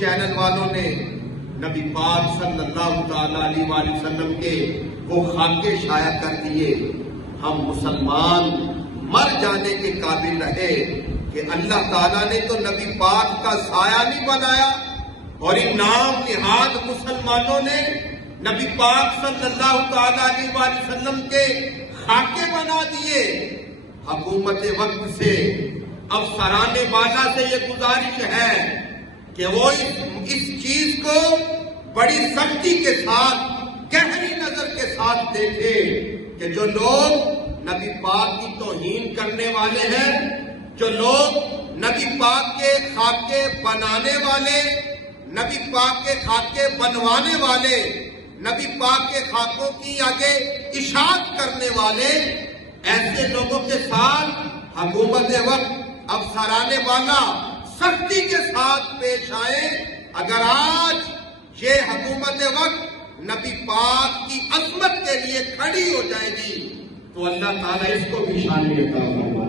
Channel والوں نے نبی پاک صلی اللہ تعالی علیہ وآلہ وسلم کے وہ خاکے شائع کر دیے. ہم مسلمان مر جانے کے قابل رہے کہ اللہ تعالیٰ نے تو نبی پاک کا سایہ نہیں بنایا اور انعام نہاد مسلمانوں نے نبی پاک صلی اللہ تعالی علیہ وآلہ وسلم کے خاکے بنا دیے. حکومت وقت سے افسران بالا سے یہ گزارش ہے کہ وہ اس چیز کو بڑی سختی کے ساتھ گہری نظر کے ساتھ دیکھے کہ جو لوگ نبی پاک کی توہین کرنے والے ہیں، جو لوگ نبی پاک کے خاکے بنانے والے، نبی پاک کے خاکے بنوانے والے، نبی پاک کے خاکوں کی آگے اشاعت کرنے والے، ایسے لوگوں کے ساتھ حکومت وقت افسران بالا سختی کے ساتھ پیش آئے. اگر آج یہ حکومت وقت نبی پاک کی عظمت کے لیے کھڑی ہو جائے گی تو اللہ تعالیٰ اس کو بھی شان عطا فرمائے.